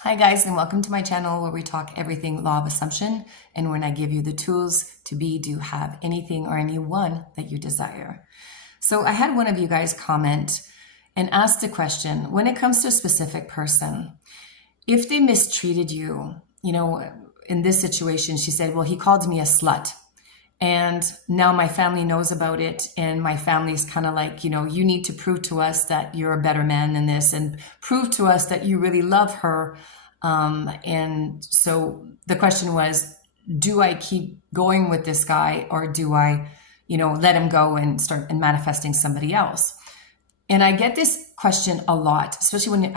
Hi guys, and welcome to my channel where we talk everything law of assumption and when I give you the tools to be, do, have anything or anyone that you desire. So I had one of you guys comment and ask the question, when it comes to a specific person, if they mistreated you, in this situation, she said, well, he called me a slut. And now my family knows about it. And my family's kind of like, you need to prove to us that you're a better man than this and prove to us that you really love her. And so the question was, do I keep going with this guy or do I, let him go and start manifesting somebody else? And I get this question a lot, especially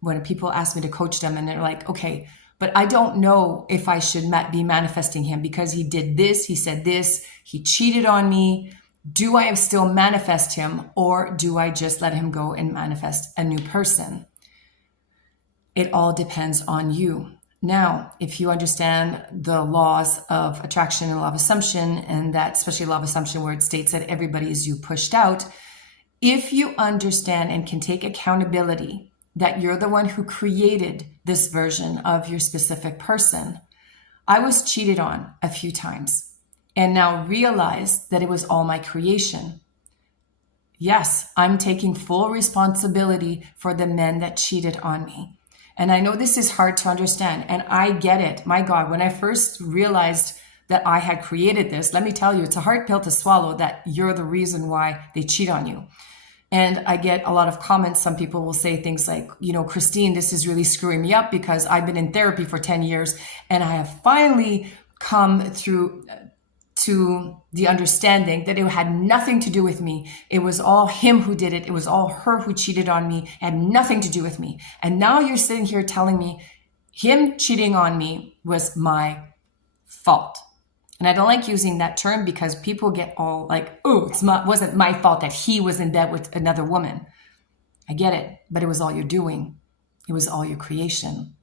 when people ask me to coach them and they're like, okay, but I don't know if I should be manifesting him because he did this, he said this, he cheated on me. Do I still manifest him or do I just let him go and manifest a new person? It all depends on you. Now, if you understand the laws of attraction and law of assumption, and that especially law of assumption where it states that everybody is you pushed out, if you understand and can take accountability that you're the one who created this version of your specific person. I was cheated on a few times and now realize that it was all my creation. Yes, I'm taking full responsibility for the men that cheated on me. And I know this is hard to understand, and I get it. My God, when I first realized that I had created this, let me tell you, it's a hard pill to swallow that you're the reason why they cheat on you. And I get a lot of comments. Some people will say things like, Christine, this is really screwing me up because I've been in therapy for 10 years and I have finally come through to the understanding that it had nothing to do with me. It was all him who did it. It was all her who cheated on me. It had nothing to do with me. And now you're sitting here telling me him cheating on me was my fault. And I don't like using that term because people get all like, oh, wasn't my fault that he was in bed with another woman. I get it, but it was all your doing. It was all your creation.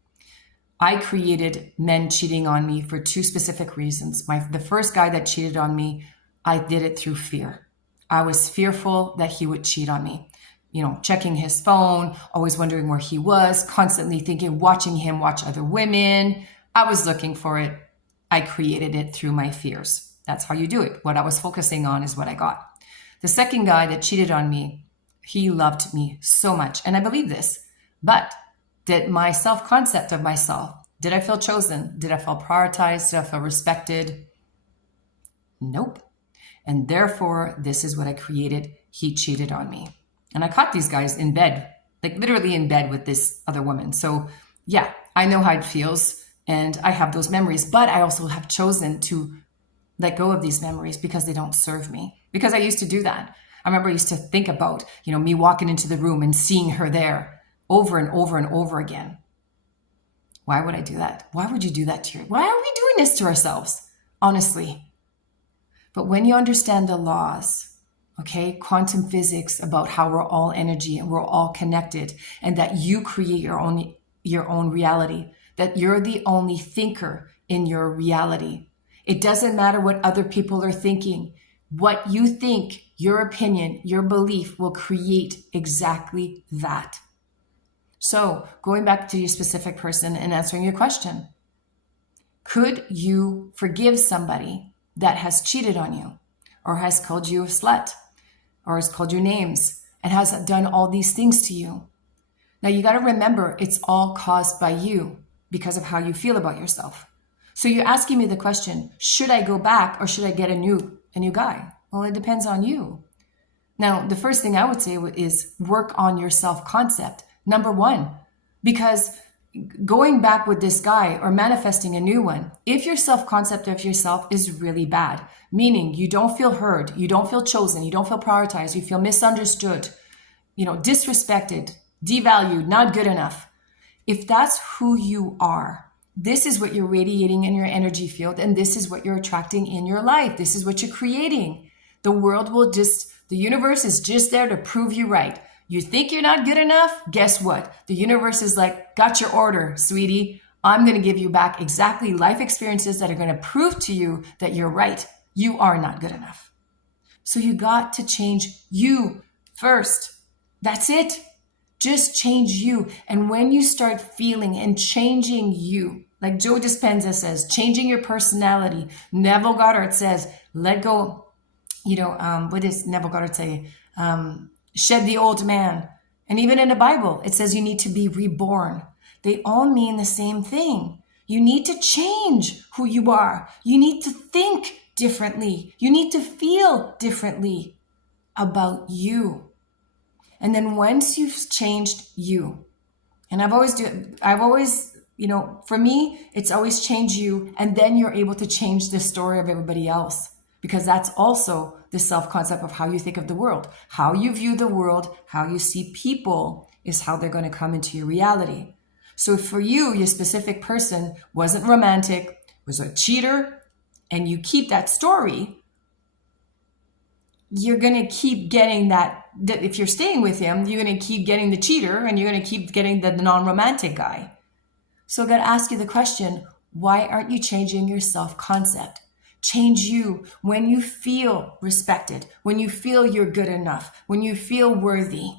I created men cheating on me for two specific reasons. The first guy that cheated on me, I did it through fear. I was fearful that he would cheat on me. Checking his phone, always wondering where he was, constantly thinking, watching him watch other women. I was looking for it. I created it through my fears. That's how you do it. What I was focusing on is what I got. The second guy that cheated on me, he loved me so much. And I believe this. But did my self-concept of myself, did I feel chosen? Did I feel prioritized? Did I feel respected? Nope. And therefore, this is what I created. He cheated on me. And I caught these guys in bed, like literally in bed with this other woman. So yeah, I know how it feels. And I have those memories, but I also have chosen to let go of these memories because they don't serve me. Because I used to do that. I remember I used to think about, me walking into the room and seeing her there over and over and over again. Why would I do that? Why would you do that to why are we doing this to ourselves? Honestly. But when you understand the laws, okay, quantum physics about how we're all energy and we're all connected and that you create your own reality, that you're the only thinker in your reality. It doesn't matter what other people are thinking. What you think, your opinion, your belief will create exactly that. So going back to your specific person and answering your question, could you forgive somebody that has cheated on you or has called you a slut or has called you names and has done all these things to you? Now you got to remember it's all caused by you because of how you feel about yourself. So you're asking me the question, should I go back or should I get a new guy? Well, it depends on you. Now, the first thing I would say is work on your self-concept. Number one, because going back with this guy or manifesting a new one, if your self-concept of yourself is really bad, meaning you don't feel heard, you don't feel chosen, you don't feel prioritized, you feel misunderstood, disrespected, devalued, not good enough. If that's who you are, this is what you're radiating in your energy field, and this is what you're attracting in your life. This is what you're creating. The universe is just there to prove you right. You think you're not good enough? Guess what? The universe is like, got your order, sweetie. I'm going to give you back exactly life experiences that are going to prove to you that you're right. You are not good enough. So you got to change you first. That's it. Just change you. And when you start feeling and changing you, like Joe Dispenza says, changing your personality. Neville Goddard says, let go. What does Neville Goddard say? Shed the old man. And even in the Bible, it says you need to be reborn. They all mean the same thing. You need to change who you are. You need to think differently. You need to feel differently about you. And then once you've changed you, and for me, it's always change you, and then you're able to change the story of everybody else, because that's also the self-concept of how you think of the world. How you view the world, how you see people is how they're going to come into your reality. So for you, your specific person wasn't romantic, was a cheater, and you keep that story, you're going to keep getting that if you're staying with him, you're going to keep getting the cheater, and you're going to keep getting the non-romantic guy. So I got to ask you the question, why aren't you changing your self-concept? Change you when you feel respected, when you feel you're good enough, when you feel worthy.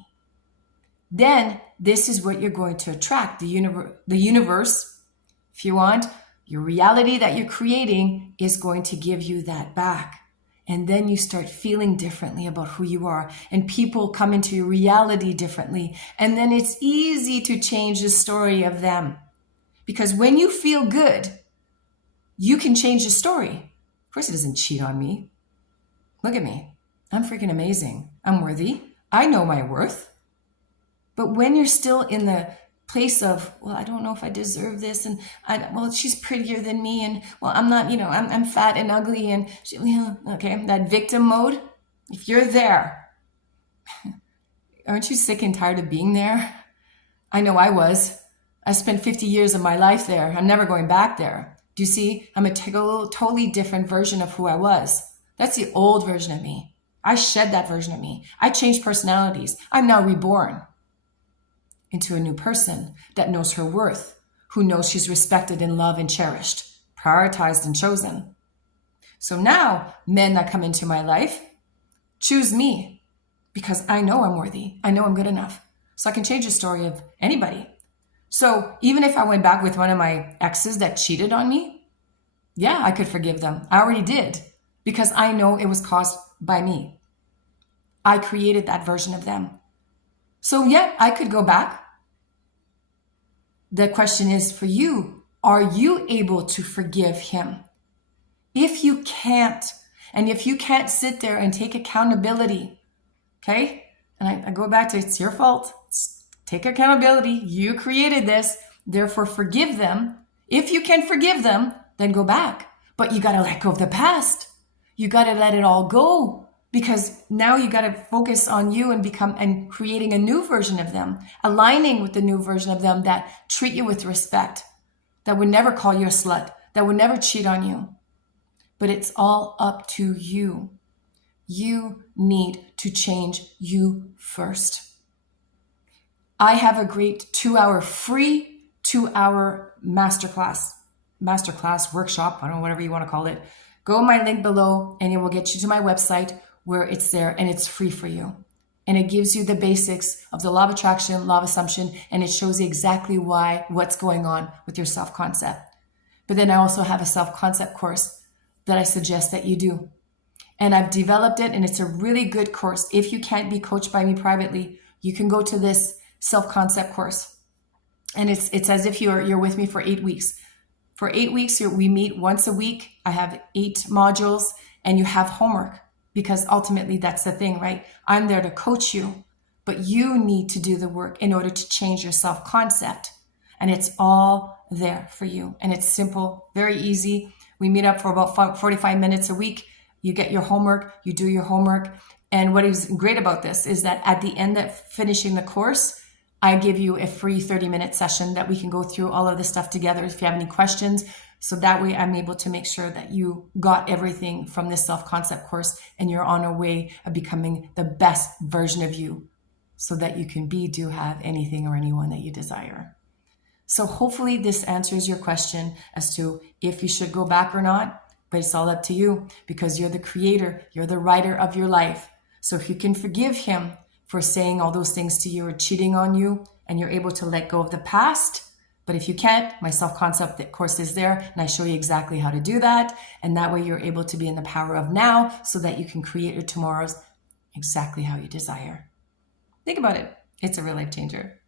Then this is what you're going to attract. The universe, if you want, your reality that you're creating is going to give you that back. And then you start feeling differently about who you are, and people come into your reality differently. And then it's easy to change the story of them. Because when you feel good, you can change the story. Of course, he doesn't cheat on me. Look at me. I'm freaking amazing. I'm worthy. I know my worth. But when you're still in the place of, well, I don't know if I deserve this, and she's prettier than me, and I'm not, I'm fat and ugly, and okay, that victim mode. If you're there, aren't you sick and tired of being there? I know I was. I spent 50 years of my life there. I'm never going back there. Do you see? I'm a totally different version of who I was. That's the old version of me. I shed that version of me. I changed personalities. I'm now reborn into a new person that knows her worth, who knows she's respected and loved and cherished, prioritized and chosen. So now men that come into my life choose me because I know I'm worthy. I know I'm good enough. So I can change the story of anybody. So even if I went back with one of my exes that cheated on me, yeah, I could forgive them. I already did, because I know it was caused by me. I created that version of them. So yeah, I could go back. The question is for you, are you able to forgive him? If you can't, and if you can't sit there and take accountability, okay? And I go back to, it's your fault. Take accountability. You created this. Therefore, forgive them. If you can forgive them, then go back. But you got to let go of the past. You got to let it all go, because now you got to focus on you and creating a new version of them, aligning with the new version of them that treat you with respect, that would never call you a slut, that would never cheat on you. But it's all up to you. You need to change you first. I have a great 2-hour free 2-hour masterclass workshop. I don't know, whatever you want to call it. Go on my link below and it will get you to my website where it's there, and it's free for you. And it gives you the basics of the law of attraction, law of assumption, and it shows you exactly what's going on with your self-concept. But then I also have a self-concept course that I suggest that you do. And I've developed it, and it's a really good course. If you can't be coached by me privately, you can go to this self-concept course. And it's as if you're with me for 8 weeks. For 8 weeks, we meet once a week. I have 8 modules, and you have homework, because ultimately that's the thing, right? I'm there to coach you, but you need to do the work in order to change your self-concept. And it's all there for you. And it's simple, very easy. We meet up for about 45 minutes a week. You get your homework, you do your homework. And what is great about this is that at the end of finishing the course, I give you a free 30-minute session that we can go through all of this stuff together if you have any questions. So that way I'm able to make sure that you got everything from this self-concept course and you're on a way of becoming the best version of you so that you can be, do, have anything or anyone that you desire. So hopefully this answers your question as to if you should go back or not, but it's all up to you because you're the creator, you're the writer of your life. So if you can forgive him for saying all those things to you or cheating on you, and you're able to let go of the past. But if you can't, my self-concept course is there, and I show you exactly how to do that. And that way you're able to be in the power of now so that you can create your tomorrows exactly how you desire. Think about it. It's a real life changer.